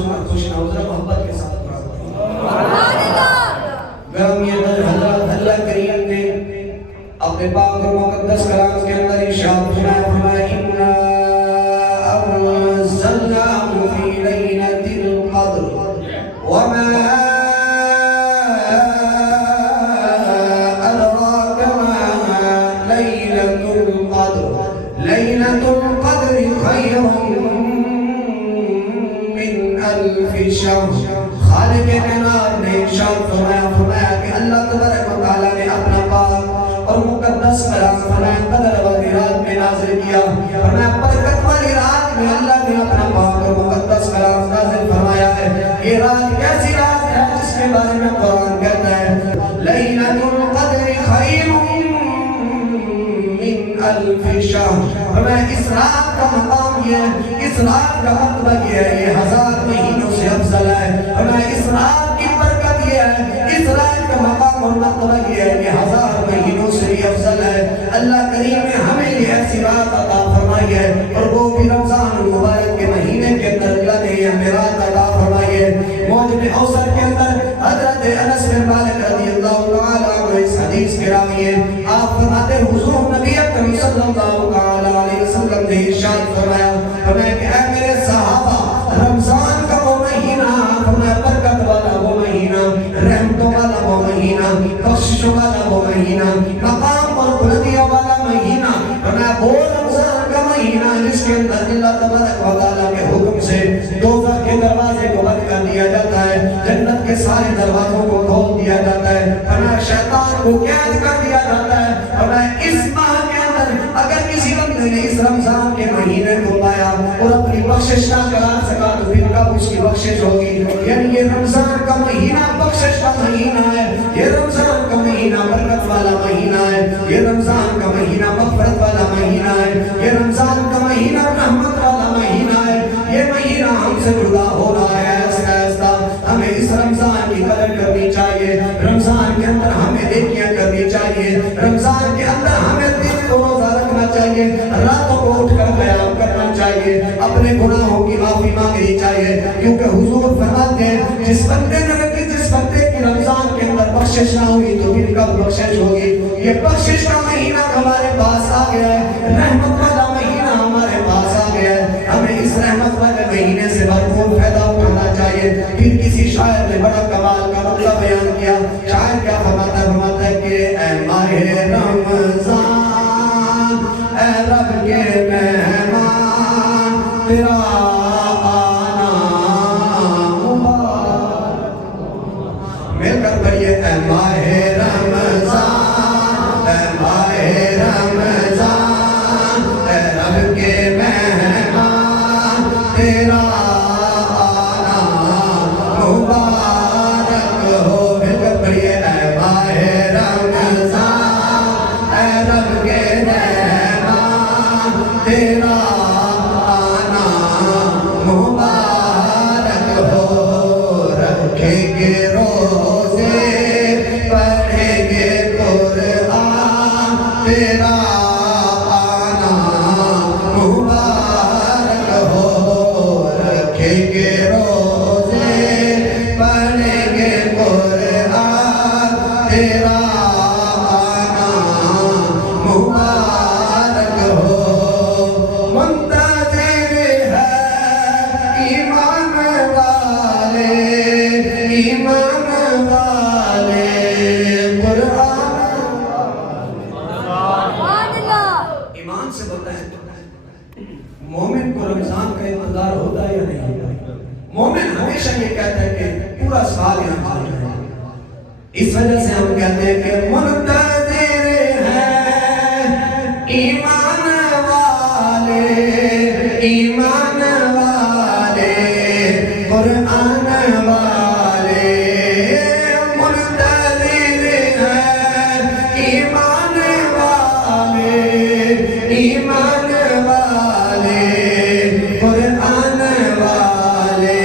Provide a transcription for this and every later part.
خوش نوزہ محبت کے ساتھ گرم یہ حضرت اللہ کریم نے اپنے پاک اور مقدس کلام کے اندر ارشاد فرمایا اِنَّا أَنزَلْنَاهُ فِي لَيْلَةِ الْقَدْرِ وَمَا أَدْرَاكَ مَا لَيْلَةُ الْقَدْرِ لَيْلَةُ الْقَدْرِ خَيْرٌ مِّنْ أَلْفِ شَهْرٍ خالق کائنات نے ارشاد فرمایا کہ اللہ تبارک و تعالیٰ نے اپنا پاک اور مقدس کلام فرمایا قدر والی رات میں نازل کیا فرمایا برکت والی رات میں اللہ نے اپنا پاک اور مقدس کلام نازل فرمایا ہے یہ رات کیسی رات ہے جس کے بارے میں قرآن کہتا ہے لیلۃ القدر خیر من الف شہر فرمایا اس رات کا مقام یہ ہے اس رات کا مرتبہ یہ ہے یہ ہزار مہینوں سے افضل ہے فرمایا اس رات کی برکت یہ ہے اس رات کا مقام اور مرتبہ یہ ہے کہ ہزار مہینوں سے بھی افضل ہے اللہ کریم نے ہمیں یہ ایسی رات عطا فرمائی ہے اور وہ بھی رمضان المبارک کے مہینے کے اندر اللہ نے یہ ہمیں رات عطا فرمائی ہے موجب اوسط کے اندر حضرت انس بن مالک رضی اللہ تعالیٰ عنہ اس حدیث کے راوی ہیں آپ فرماتے ہیں حضور نبی اکرم صلی اللہ تعالیٰ علیہ وسلم نے ارشاد فرمایا فرمایا کہ اے میرے صحابہ رمضان کا وہ مہینہ فرمایا برکت والا وہ مہینہ رحمتوں والا وہ مہینہ بخششوں والا وہ مہینہ مقام اور بلندیوں والا مہینہ فرمایا وہ رمضان کا مہینہ جس کے اندر اللہ تبارک و تعالیٰ کے حکم سے دوزخ کے دروازے کو بند کر دیا جاتا ہے جنت کے سارے دروازوں کو کھول دیا جاتا ہے فرمایا شیطان کو قید کر دیا جاتا ہے فرمایا اس ماہ کے اندر اگر کسی بندے نے اس رمضان کے مہینے کو پایا اور اپنی بخشش نہ کرا سکا تو پھر کب اس کی بخشش ہوگی یعنی یہ رمضان کا مہینہ بخشش کا مہینہ ہے یہ رمضان کا مہینہ برکت والا مہینہ ہے یہ رمضان کا مہینہ مغفرت والا مہینہ ہے یہ رمضان کا مہینہ رحمت والا مہینہ ہے یہ مہینہ ہم سے جدا ہو رہا ہے ایسا ایسا ہمیں اس رمضان کی قدر کرنی چاہیے رمضان کے اندر ہمیں نیکیاں کرنی چاہیے رمضان کے اندر ہمیں دن کو روزہ رکھنا چاہیے راتوں کو اٹھ کر قیام کرنا چاہیے اپنے گناہوں کی معافی مانگنی چاہیے کیونکہ حضور فرماتے ہیں جس بندے کی رمضان کے اندر بخشش نہ ہوئی تو پھر کب بخشش ہوگی یہ بخشش کا مہینہ ہمارے پاس آ گیا ہے رحمت والا مہینہ ہمارے پاس آ گیا ہے ہمیں اس رحمت والے مہینے سے بھرپور فائدہ اٹھانا چاہیے پھر کسی شاعر نے بڑا کمال کا نقطہ بیان کیا شاعر کیا فرماتا ہے کہ اے ماہ رمضان اے رب کے مہمان تیرا آنا مبارک مل کر پڑھیے اے ماہ رمضان اے ماہ رمضان اے رب کے مہمان تیرا آنا مبارک ہو مل کر پڑھیے اے ماہ رمضان اے رب کے مہمان تیرا آنا مبارک ہو رکھیں گے روزے پڑھیں گے قرآن تیرا آنا مبارک ہو رکھیں گے روزے پڑھیں گے قرآن تیرا آنا مبارک ہو منتظر ہے ایمان والے قرآن ایمان سے بتا ہے مومن کو رمضان کا انتظار ہوتا ہے یا نہیں ہوتا مومن ہمیشہ یہ کہتا ہے کہ پورا سال یہاں ہے اس وجہ سے ہم کہتے ہیں کہ منتظر ہے ایمان والے قرآن والے منتظر ہے ایمان والے قرآن والے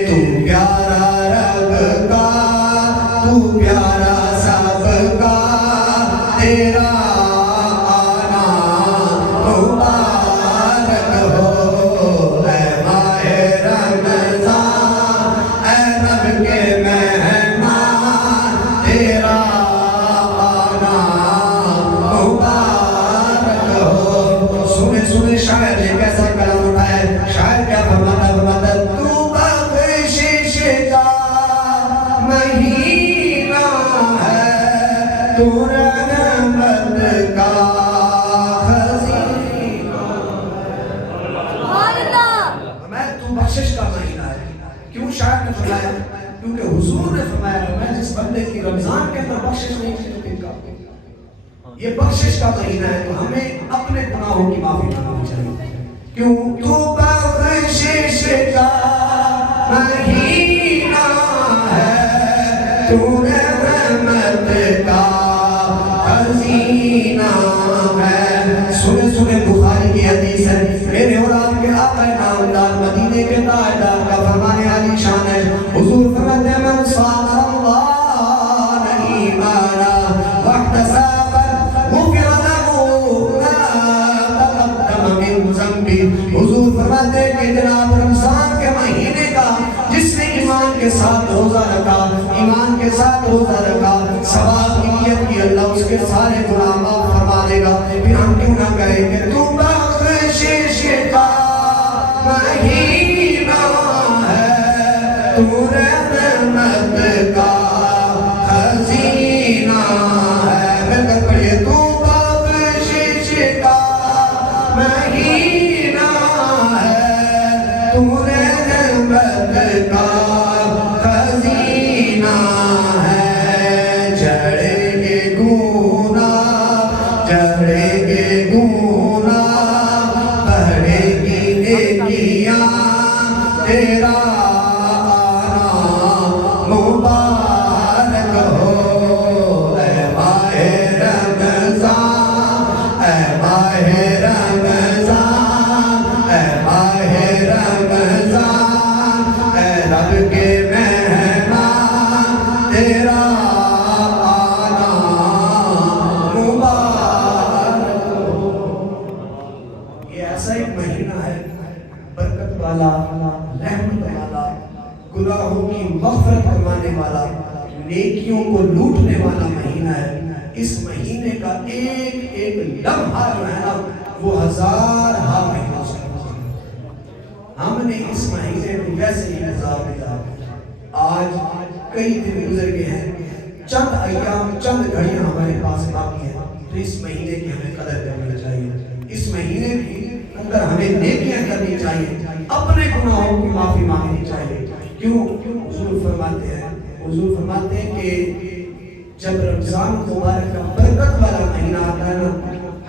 تو پیارا رب کا تو پیارا سب کا تیرا آنا مبارک ہو اے ماہ رمضان کیوں شاعر نے فرمایا؟ کیونکہ حضور نے فرمایا جس بندے کی رمضان کے اندر بخشش نہیں کی تو پھر کا یہ بخشش کا مہینہ ہے، تو ہمیں اپنے گناہوں کی معافی مانگنی چاہیے. کیوں تو بخشش کا مہینہ ہے، تو رحمت کا خزینہ ہے. سنے سنے بخاری کی حدیث ہے، میرے اور آپ کے آقا نامدار مدینے کے تاجدار کا فرمان عالی شان ہے. حضور فرماتے ہیں من صام رمضان ایمانا واحتسابا غفر له ما تقدم من ذنبه. حضور فرماتے ہیں کہ جناب رمضان کے مہینے کا جس نے ایمان کے ساتھ روزہ رکھا، ایمان کے ساتھ روزہ رکھا، ثواب کی نیت کی، اللہ اس کے سارے گناہ معاف فرما دے گا. پھر ہم کیوں نہ کہیں کہ تو بخشش کا مہینہ ہے، تو رحمت کا خزینہ ہے. مل کر پڑھیے تو بخشش کا مہینہ ہے، تو رحمت کا خزینہ ہے. جڑیں گے گناہ، جڑیں گے گناہ، بڑھیں گی نیکیاں، تیرا آنا مبارک ہو. اے ماہ رمضان، اے ماہ رمضان، اے ماہ رمضان، اے رب کے مہمان، تیرا آنا مبارک ہو. یہ ایسا ایک مہینہ ہے برکت والا، رحمت والا، گناہوں کی مغفرت کروانے والا، نیکیوں کو لوٹنے والا مہینہ ہے. اس مہینے کا ایک ایک لمحہ جو ہے نا وہ ہزار مہینوں سے ہم نے اس مہینے کو ویسے ہی گزار دیا. آج کئی دن گزر گئے ہیں، چند ایام، چند گھڑیاں ہمارے پاس باقی ہیں، تو اس مہینے کی ہمیں قدر کرنی چاہیے. اس مہینے کے اندر ہمیں نیکیاں کرنی چاہیے، اپنے گناہوں کی معافی مانگنی چاہیے. کیوں؟ حضور فرماتے ہیں کہ جب رمضان مبارک کا برکت والا مہینہ آتا ہے نا،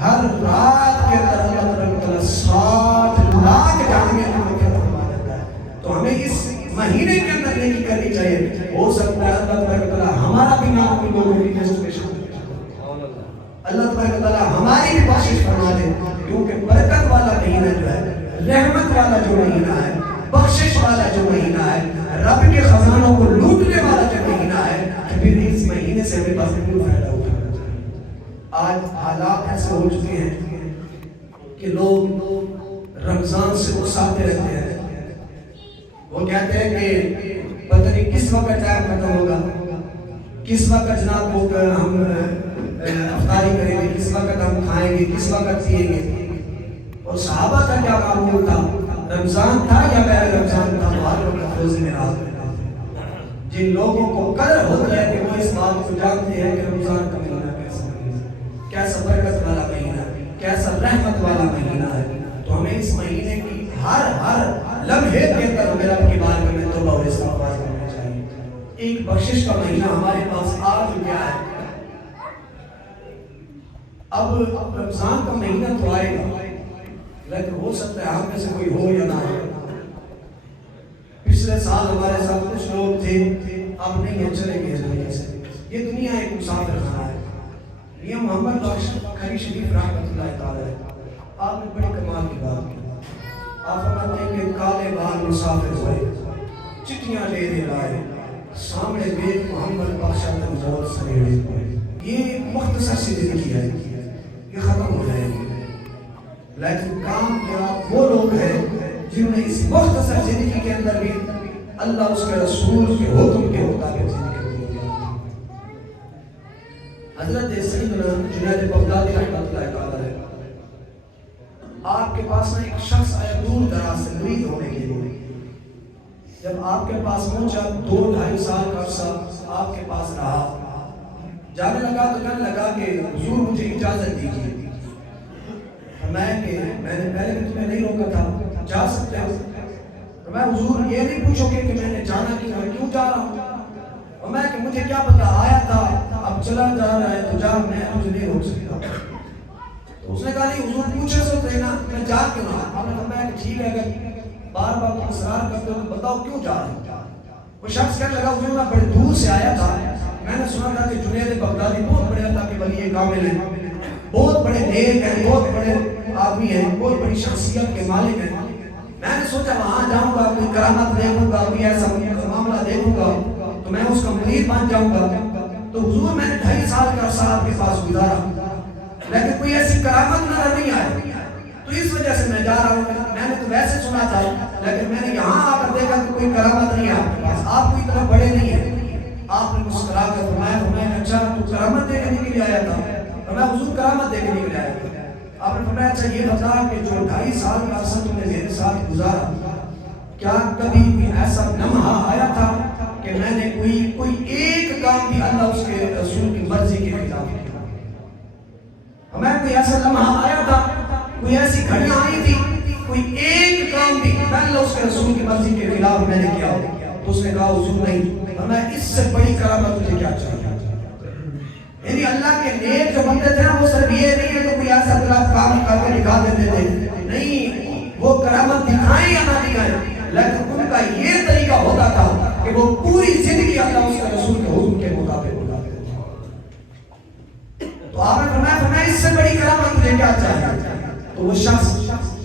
ہر رات کے اندر اللہ تعالیٰ 60 لاکھ جانبیں فرما دیتا ہے. تو ہمیں اس مہینے کے اندر نیکی کرنی چاہیے. ہو سکتا ہے اللہ تعالیٰ ہمارا بھی نام بھی لوگوں کی لسٹ میں شامل کر دے، اللہ تعالیٰ ہماری بھی بخشش فرما دے. کیونکہ برکت والا مہینہ جو ہے، رحمت والا جو مہینہ ہے، بخشش والا جو مہینہ ہے، رب کے خزانوں کو لوٹنے والا جو مہینہ ہے، پھر اس مہینے سے ہمیں بس پور فائدہ اٹھانا چاہیے. آج حالات ایسے ہو چکے ہیں کہ لوگ رمضان سے اکساتے رہتے ہیں. وہ کہتے ہیں کہ پتہ نہیں کس وقت ٹائم ختم ہوگا، کس وقت جناب کو ہم افطاری کریں گے، کس وقت ہم کھائیں گے، کس وقت پیئیں گے. اور صحابہ کا کیا معمول تھا؟ رمضان تھا یا غیر رمضان تھا، وہ ہر وقت روزے میں راز کرتے تھے. جن لوگوں کو قدر ہوتی ہے کہ وہ اس بات کو جانتے ہیں کہ رمضان کا مہینہ کیسا مہینہ ہے، کیسا برکت والا مہینہ ہے، کیسا رحمت والا مہینہ ہے. تو ہمیں اس مہینے کی ہر لمحے کے اندر ہمیں رب کی بارگاہ میں توبہ اور استغفار کرنا چاہیے. ایک بخشش کا مہینہ ہمارے پاس آ چکا ہے. اب رمضان کا مہینہ تو آئے گا، لیکن ہو سکتا ہے ہم میں سے کوئی ہو یا نہ ہو. پچھلے سال ہمارے ساتھ کچھ لوگ تھے، اب نہیں ہیں، چلے گئے دنیا سے. یہ دنیا ایک مسافر خانہ ہے. میاں محمد بخش کھری شریف رحمۃ اللہ تعالی، آپ نے بڑی کمال کی بات کی. آپ فرماتے ہیں کہ کالے بال مسافر ہوئے، چٹیاں لے دے لائے، سامنے دیکھ محمد بخش تنظور سریڑے ہوئے. یہ مختصر سی زندگی ہے، یہ ختم ہو جائے گی. لیکن کامیاب وہ لوگ ہیں جنہوں نے اس مختصر زندگی کے اندر بھی اللہ اس کے رسول کے حکم کے مطابق زندگی گزاری. حضرت سیدنا جنید بغدادی رحمۃ اللہ تعالی، آپ کے پاس نا ایک شخص آیا دور دراز سے مرید ہونے کے لیے. جب آپ کے پاس پہنچا 2-2.5 سال کا عرصہ آپ کے پاس رہا. جانے لگا تو کہنے لگا کہ حضور مجھے اجازت دیجیے. میں نے پہلے بھی تمہیں نہیں روکا تھا، جا سکتے ہو. میں حضور یہ نہیں پوچھو کہ میں نے مجھے کیا پتا آیا تھا اب چلا جا رہا ہے تو جا میں تجھے نہیں روک سکتا. تو اس نے کہا نہیں حضور پوچھے سکتے نا میں جا کیوں رہا. آپ نے فرمایا کہ ٹھیک ہے اگر بار بار تم اصرار کرتے ہو تو بتاؤ کیوں جا رہے ہو. وہ شخص کہنے لگا حضور میں بڑے دور سے آیا تھا, میں نے سنا تھا کہ جنید بغدادی بہت بڑے اللہ کے ولی کامل ہیں, بہت بڑے نیک ہیں, بہت بڑے آدمی ہیں, بہت بڑی شخصیت کے مالک ہیں. میں نے سوچا وہاں جاؤں گا, کوئی کرامت دیکھوں گا, کوئی ایسا معاملہ دیکھوں گا تو میں اس کا مرید بن جاؤں گا. تو حضور میں نے 2.5 سال کا عرصہ آپ کے پاس گزارا لیکن کوئی ایسی کرامت نظر نہیں آئی, تو اس وجہ سے میں جا رہا ہوں. میں نے تو ویسے سنا تھا لیکن میں نے یہاں آ کر دیکھا کہ کوئی کرامت نہیں ہے آپ کے پاس, آپ کوئی اتنا بڑے نہیں ہیں. آپ نے مسکرا کر فرمایا اچھا تو کرامت دیکھنے کے لیے آیا تھا. اور میں حضور کرامت دیکھنے کے لیے آیا تھا. آپ نے فرمایا اچھا یہ بتا کہ جو 2.5 سال کا عرصہ تم نے میرے ساتھ گزارا, کیا کبھی بھی ایسا لمحہ آیا تھا کہ میں نے کوئی ایک کام بھی اللہ اس کے رسول کی مرضی کے خلاف کیا؟ ہمیں کوئی ایسا لمحہ آیا تھا, کوئی ایسی گھڑیاں آئی تھی, کوئی ایک کام بھی اللہ اس کے رسول کی مرضی کے خلاف میں نے کیا؟ تو اس نے کہا حضور نہیں, ہمیں اس سے بڑی کرامت تجھے کیا چاہیے. یعنی اللہ کے نیک جو بندے تھے وہ صرف یہ نہیں ہے کہ کوئی ایسا خلاف کام کر کے دکھا دیتے تھے, نہیں وہ کرامت دکھائیں یا نہ دکھائیں لیکن ان کا یہ طریقہ ہوتا تھا کہ وہ پوری زندگی اللہ اس کے رسول کے حکم کے مطابق گزارتے تھے. تو آپ نے فرمایا اس سے بڑی کرامت تجھے کیا چاہیے. تو وہ شخص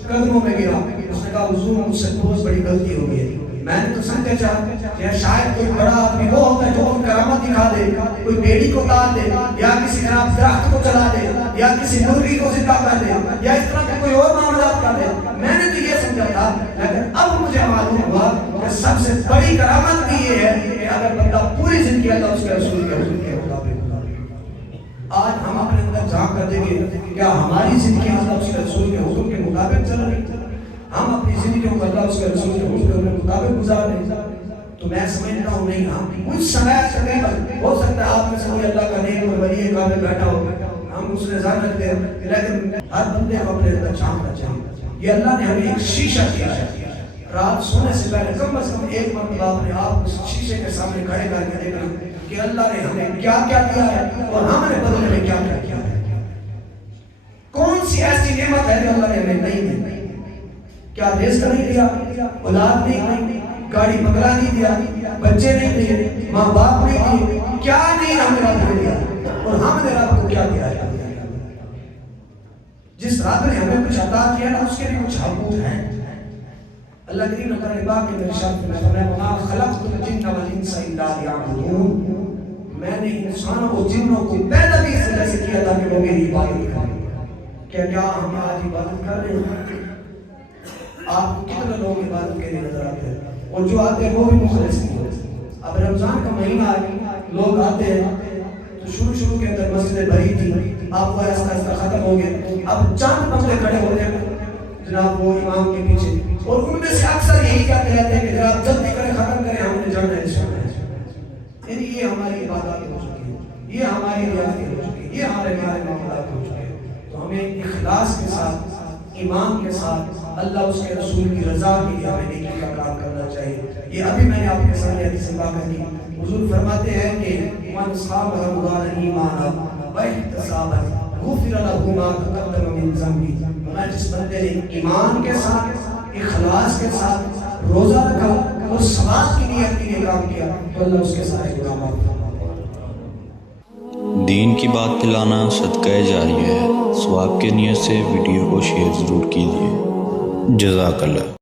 قدموں میں گرا, اس نے کہا حضور مجھ سے بہت بڑی غلطی ہو گئی, میں نے تو سمجھا کہ شاید کوئی بڑا آدمی وہ ہوتا ہے جو ان کرامت دکھا دے, کوئی بیڑی کو تار دے یا کسی جناب درخت کو چلا دے یا کسی مرغی کو زندہ کر دے یا اس طرح کے کوئی اور معاملات کر دے. میں نے تو یہ سمجھا تھا لیکن اب مجھے معلوم ہوا کہ سب سے بڑی کرامت بھی یہ ہے کہ اگر بندہ پوری زندگی اللہ اس کے رسول کے حکم کے مطابق. آج ہم اپنے اندر جھانک کر دیکھیں کیا ہماری زندگی اللہ اس کے رسول کے حکم کے مطابق چل رہی ہے, ہم اپنی زندگیوں کو اللہ اس کے رسول کے حکم کے مطابق گزار رہے ہیں. تو میں سمجھتا ہوں نہیں, ہم کچھ سمے تقریباً ہو سکتا ہے آپ میں سے کوئی اللہ کا نیک اور ولی کامل بیٹھا ہو, ہم اس نے ظاہر رکھتے ہیں لیکن ہر بندے کو اپنے اندر جھانکنا چاہیے. یہ اللہ نے ہمیں ایک شیشہ دیا ہے, رات سونے سے پہلے کم از کم ایک مرتبہ اپنے آپ اس شیشے کے سامنے کھڑے کر کے دیکھنا کہ اللہ نے ہمیں کیا کیا دیا ہے اور ہم نے بدلے میں کیا کیا کیا ہے. کون سی ایسی نعمت ہے جو اللہ نے ہمیں نہیں دی؟ کیا رزق نہیں دیا, اولاد نہیں دی, گاڑی بنگلہ نہیں دیا, بچے نہیں دیے, ماں باپ نہیں دیے, کیا نہیں ہم نے رب کو دیا اور ہم نے رب کو کیا دیا ہے؟ جس رب نے ہمیں کچھ عطا کیا نا اس کے بھی کچھ حقوق ہیں. اللہ کریم نے قرآن پاک کے ارشاد فرمایا وما خلقت الجن والانس الا ليعبدون, میں نے انسانوں اور جنوں کو پیدا بھی اس وجہ سے کیا تھا کہ وہ میری عبادت کریں. کیا ہم آج عبادت کر رہے ہیں؟ آپ کو کتنے لوگ عبادت کے لیے نظر آتے ہیں اور جو آتے ہیں وہ بھی مخلص نہیں ہوتے. اب رمضان کا مہینہ آئے, لوگ آتے ہیں تو شروع کے اندر مسجدیں بھری تھی, آپ وہ ایسا ختم ہو گئے, اب چند بندے کھڑے ہوتے ہیں جناب وہ امام کے پیچھے, اور ان میں سے اکثر یہی کہتے رہتے ہیں کہ جناب جلدی کریں, ختم کریں, ہم نے جانا ہے. یعنی یہ ہماری عبادات ہو چکی ہے, یہ ہماری ریاضتیں ہو چکی ہے, یہ ہمارے معاملات ہو چکے ہیں. تو ہمیں اخلاص کے ساتھ, ایمان کے ساتھ اللہ اس کے رسول کی رضا کے لیے ہمیں نیکی کا کام کرنا چاہیے. یہ ابھی میں نے آپ کے سامنے حدیث پاک کی, حضور فرماتے ہیں کہ من صام رمضان ایمانا واحتسابا غفر له ما تقدم من ذنبه. جس بندے نے ایمان کے ساتھ, اخلاص کے ساتھ روزہ رکھا اور ثواب کی نیت کے لیے کام کیا تو اللہ اس کے سارے گناہ معاف فرمائے. دین کی بات پھیلانا صدقہ جاریہ ہے. ثواب کے نیت سے ویڈیو کو شیئر ضرور کیجیے. جزاک اللہ.